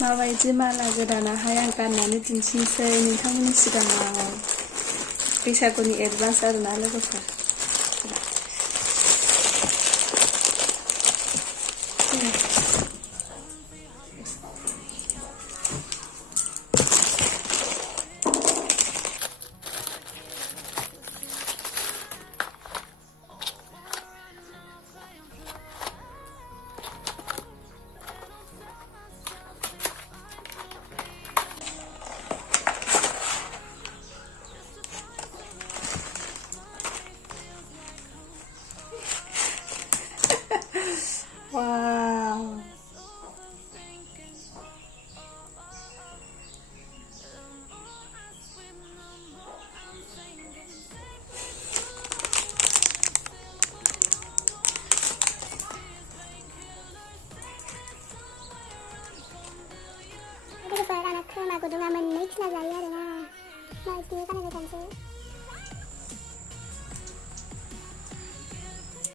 माबायदि माला गोदानाहाय आं गाननानै दिन्थिनोसै नोंथांमोननि सिगाङाव बैसागुनि एडभान्स आरोना लोगोफोर। Wow. Anak kena gudu ngamen nih, cina jaya deh nah. Nah, itu kan ada kan sih.